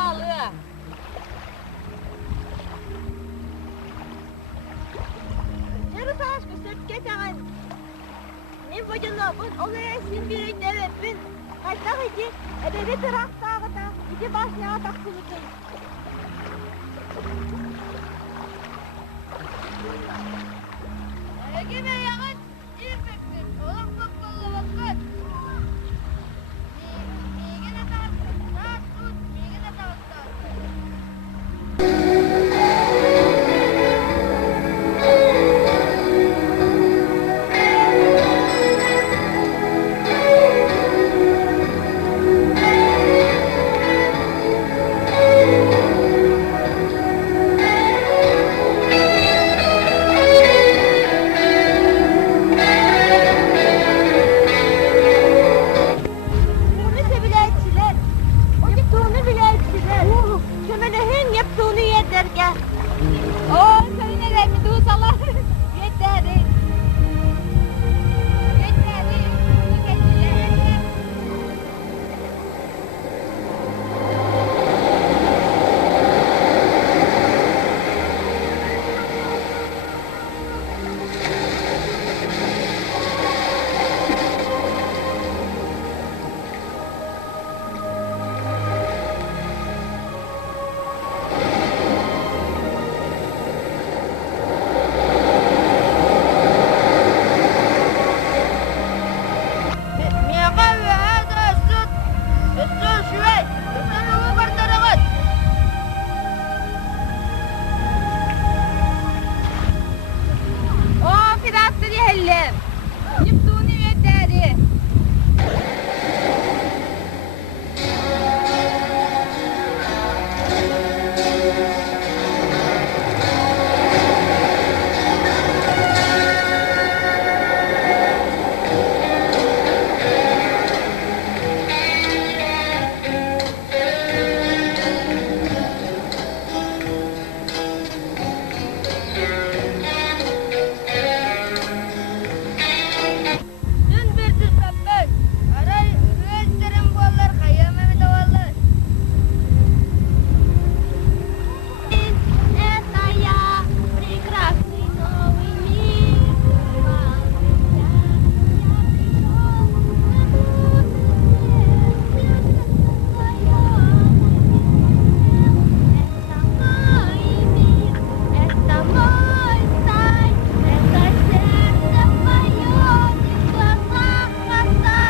bağlı. Yarı savaş gösterip geçen. Ne bacana bu olaya sindirek devletmin. Hatta hiç edebi taraftarı da iki başlığa takılır. Ege Bey yağın ilk bektir. Oğlum kokmalı vakit. Migene tavuk. Saat tut. Migene tavuk. Bunu bilecekler. Yaptığını bilecekler. Şömelehin yaptığını yedirge. Oo, senin elini duysalar. Yeterli. Yeterli. Yeterli. Miyaka ve hada süt. Süt şüvey. Sütün uğu kurtarıgıt. Oo, fidatlı diyelim. Yıptuğunu yeterli. Dün bir düz pepper. Aray üretlerim bollar kayyamemi davallar. Это я, прекрасный новый мир. Это мой стай, это сердце поет, в глазах красота.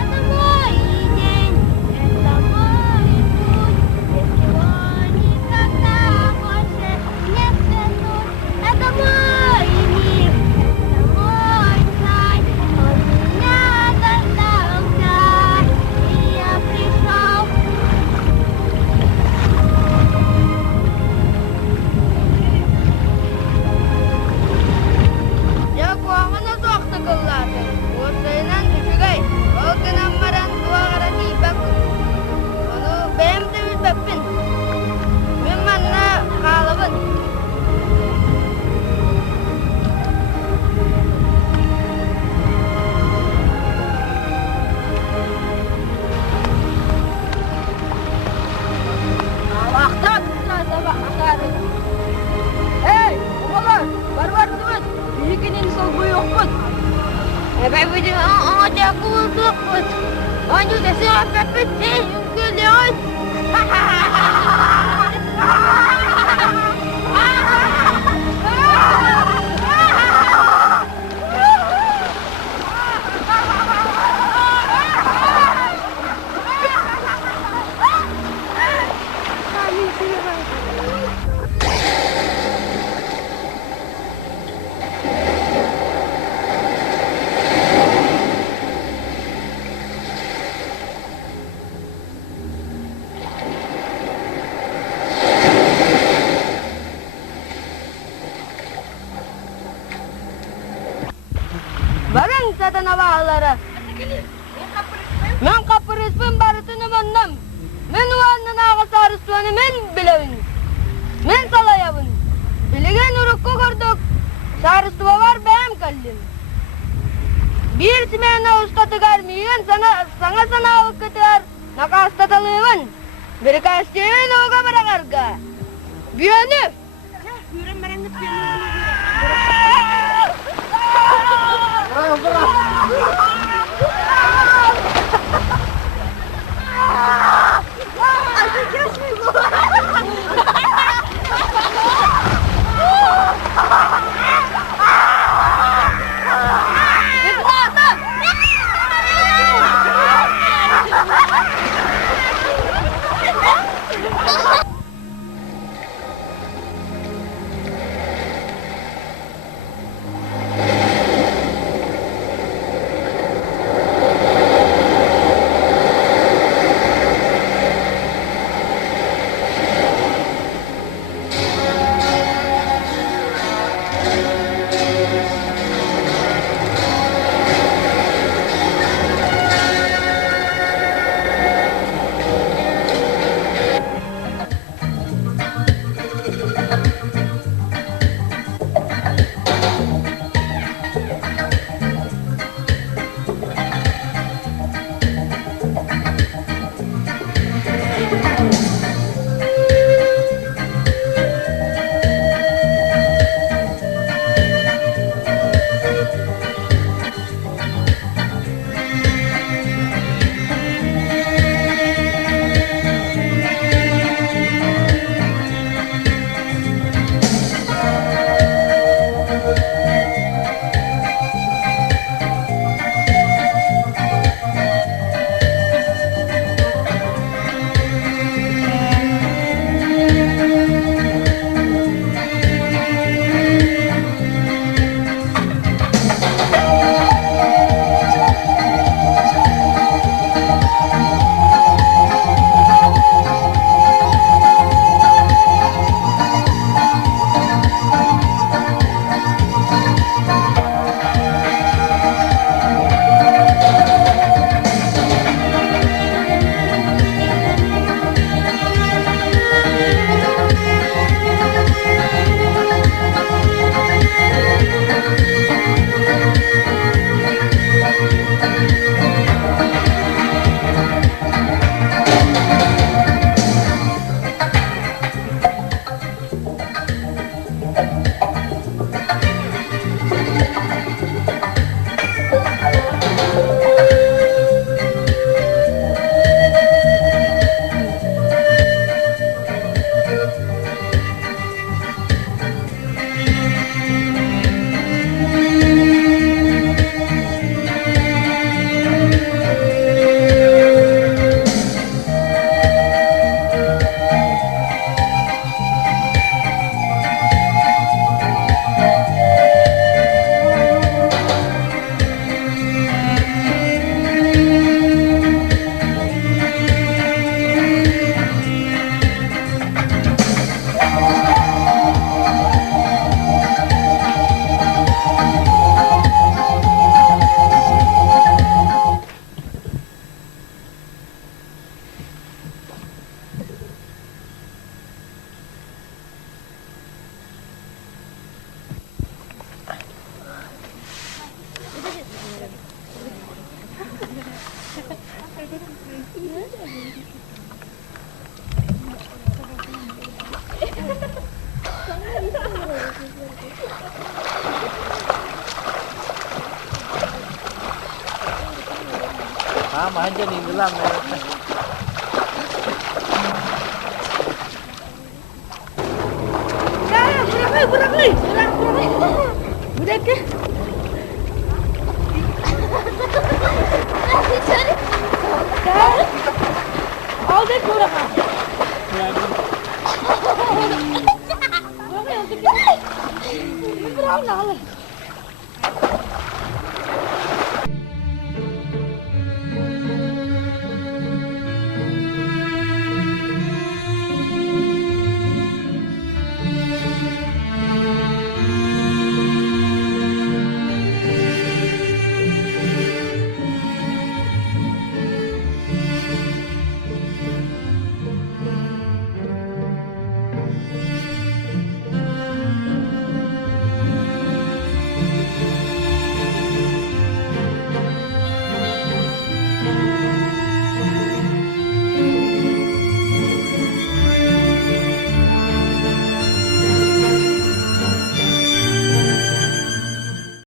Это мой день, это мой путь, без чего никогда больше не свернуть. Это мой мир, это мой край, он меня дождался, и я пришел. Ya kuağına soğuktu kıllardı. Ortayından düşügey. O kınanmaran duağara tiypek. Onu benim de bilbepin. Ben manna kalıbın. Allah'tan sabah akarım. Hey, oğullar, var duit. Büyükinin soğuğu yokmuş. Ben bir de ağaca kuldukmuş. Anca sesi affet bitti. Gülüyor. Varın satana bağlara. Men kapı resmin barısını bannam. Men uanın ağa sarısıvanı men bilevin. Men salayavın. Bilgen urukku kurduk. Sarısıva var benim kallim. Bir simena ustatı garmiyen sana avuk kıtılar. Naka ustatalığın. Bir kastiyemin oga bırakarga. Büyönüp. Yürüm ben de Mà anh cho nhìn cái làm này. Bırak. Al de bırak. Bırak. Bırak.